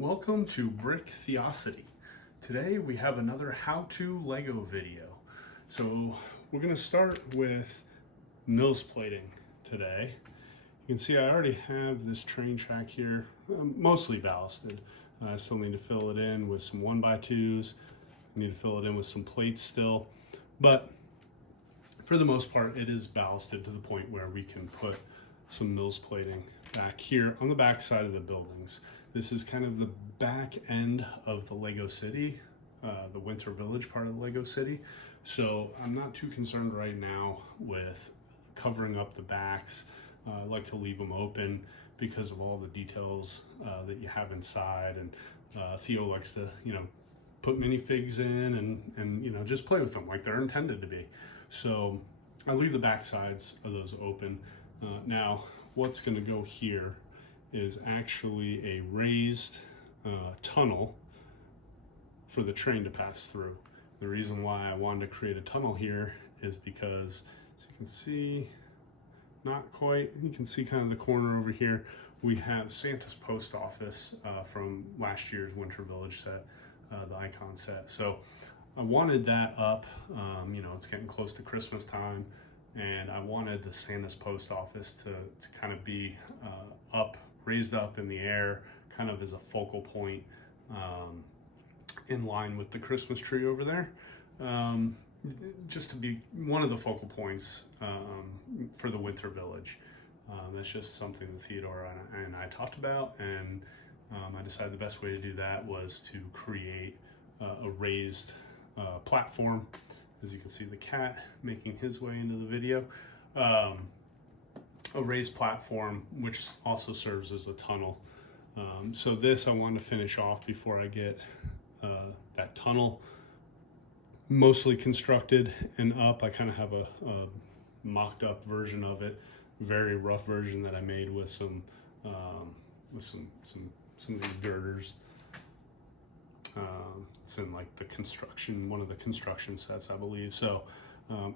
Welcome to Brick Theosity. Today we have another how-to Lego video. So we're going to start with MILS plating today. You can see I already have this train track here, mostly ballasted. I still need to fill it in with some 1x2s. I need to fill it in with some plates still, but for the most part it is ballasted to the point where we can put some MILS plating back here on the back side of the buildings. This is kind of the back end of the Lego City, the Winter Village part of the Lego City. So I'm not too concerned right now with covering up the backs. I like to leave them open because of all the details that you have inside. And Theo likes to, put minifigs in and just play with them like they're intended to be. So I leave the back sides of those open. Now, what's going to go here is actually a raised tunnel for the train to pass through. The reason why I wanted to create a tunnel here is because, as you can see, not quite, you can see kind of the corner over here, we have Santa's post office from last year's Winter Village set, the icon set. So I wanted that up, it's getting close to Christmas time, and I wanted the Santa's post office to kind of be raised up in the air, kind of as a focal point in line with the Christmas tree over there, just to be one of the focal points for the Winter Village. That's just something that Theodore and I talked about, and I decided the best way to do that was to create a raised platform. As you can see the cat making his way into the video. A raised platform which also serves as a tunnel. So this I want to finish off before I get that tunnel mostly constructed and up. I kind of have a mocked up version of it, very rough version that I made with some of these girders. It's in like one of the construction sets, I believe. So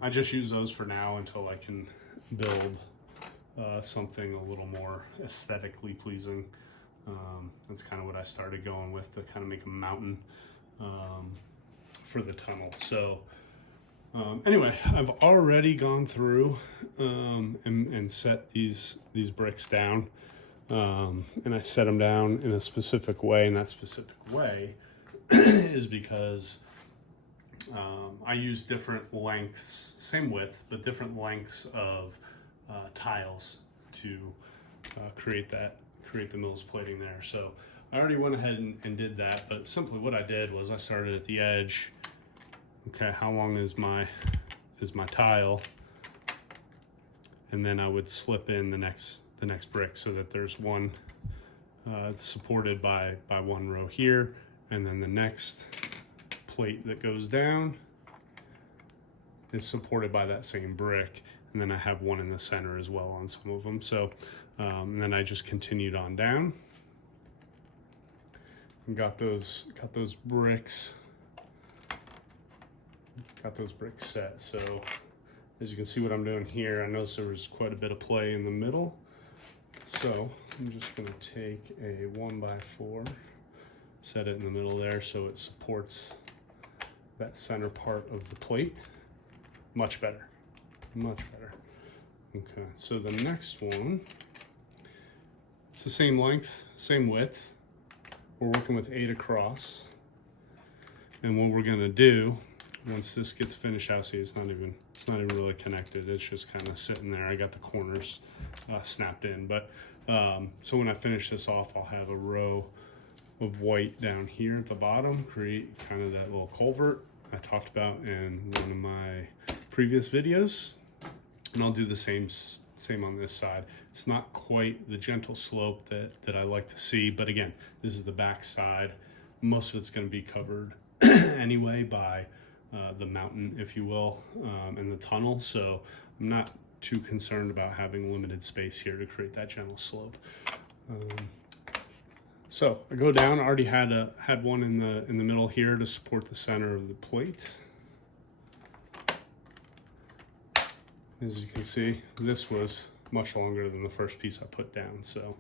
I just use those for now until I can build something a little more aesthetically pleasing. That's kind of what I started going with, to kind of make a mountain for the tunnel. So anyway, I've already gone through and set these bricks down, and I set them down in a specific way, and that specific way is because I use different lengths, same width, but different lengths of tiles to create the MILS plating there. So I already went ahead and did that, but simply what I did was I started at the edge. Okay, how long is my tile? And then I would slip in the next brick so that there's one supported by one row here, and then the next plate that goes down is supported by that same brick, and then I have one in the center as well on some of them. So and then I just continued on down and got those bricks set. So as you can see what I'm doing here, I noticed there was quite a bit of play in the middle, so I'm just going to take a 1x4, set it in the middle there so it supports that center part of the plate. Much better. Okay, so the next one, it's the same length, same width. We're working with 8 across, and what we're gonna do once this gets finished out, see it's not even really connected, it's just kind of sitting there. I got the corners snapped in, but so when I finish this off, I'll have a row of white down here at the bottom, create kind of that little culvert I talked about in one of my previous videos, and I'll do the same on this side. It's not quite the gentle slope that I like to see, but again, this is the back side. Most of it's going to be covered anyway by the mountain, if you will, and the tunnel, so I'm not too concerned about having limited space here to create that gentle slope. So I go down. I already had one in the middle here to support the center of the plate. As you can see, this was much longer than the first piece I put down. So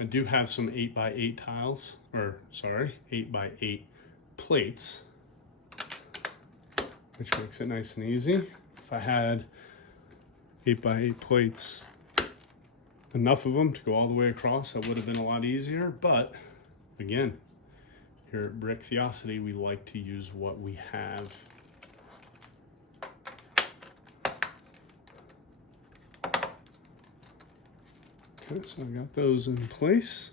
I do have some 8x8 tiles, or sorry, 8x8 plates, which makes it nice and easy. If I had 8x8 plates, enough of them to go all the way across, that would have been a lot easier. But again, here at Brick Theosity, we like to use what we have. Okay, so I got those in place.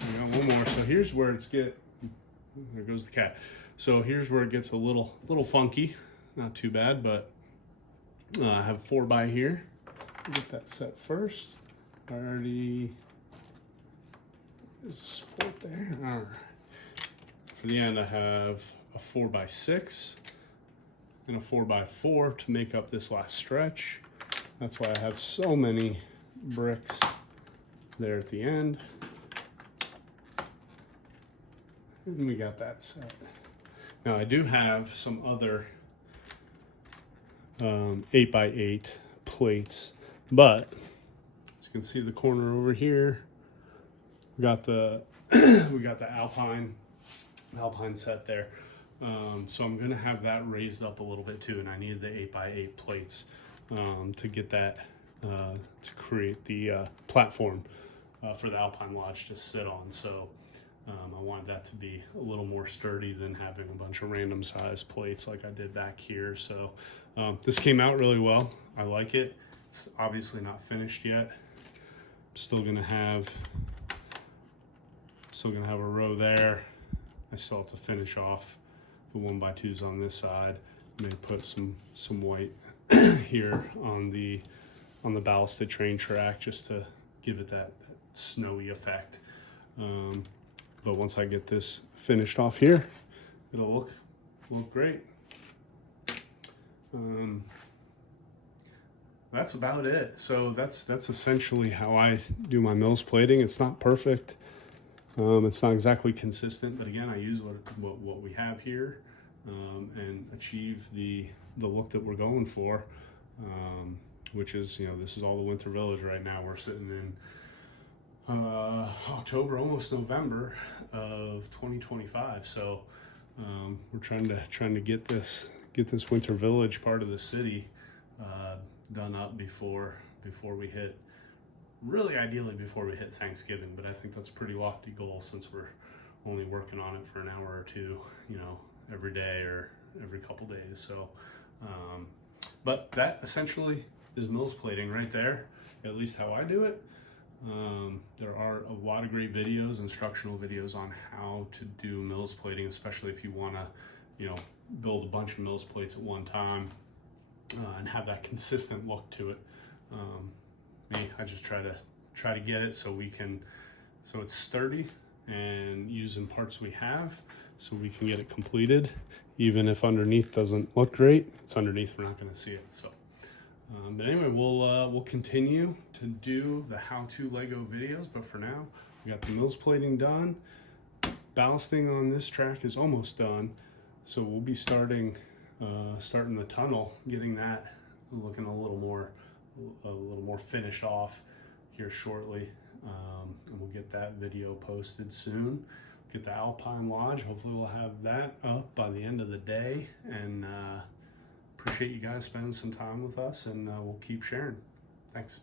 I got one more. So here's where there goes the cat. So here's where it gets a little funky. Not too bad, but I have 4x here. Get that set first. I already, there's a support there. All right. For the end, I have a 4x6 and a 4x4 to make up this last stretch. That's why I have so many bricks there at the end. And we got that set. Now I do have some other 8x8 plates, but as you can see the corner over here, we got the we got the Alpine set there. So I'm gonna have that raised up a little bit too, and I need the 8x8 plates to get that to create the platform for the Alpine Lodge to sit on. So I wanted that to be a little more sturdy than having a bunch of random size plates like I did back here. So this came out really well. I like it. It's obviously not finished yet. I'm still gonna have a row there. I still have to finish off the 1x2s on this side. Maybe put some white here on the ballasted train track just to give it that snowy effect. But once I get this finished off here, it'll look great. That's about it. So that's essentially how I do my MILS plating. It's not perfect. It's not exactly consistent, but again, I use what we have here and achieve the look that we're going for, which is, this is all the Winter Village right now. We're sitting in October, almost November of 2025. So we're trying to get this Winter Village part of the city done up before we hit, really ideally before we hit Thanksgiving, but I think that's a pretty lofty goal since we're only working on it for an hour or two, every day or every couple days. So but that essentially is MILS plating right there, at least how I do it. There are a lot of great videos, instructional videos on how to do MILS plating, especially if you want to, build a bunch of MILS plates at one time and have that consistent look to it. I just try to get it so it's sturdy and using parts we have so we can get it completed. Even if underneath doesn't look great, it's underneath, we're not going to see it. So. But anyway, we'll continue to do the how-to Lego videos, but for now, we got the MILS plating done. Ballasting on this track is almost done, so we'll be starting the tunnel, getting that looking a little more finished off here shortly, and we'll get that video posted soon. Get the Alpine Lodge. Hopefully, we'll have that up by the end of the day, and appreciate you guys spending some time with us, and we'll keep sharing. Thanks.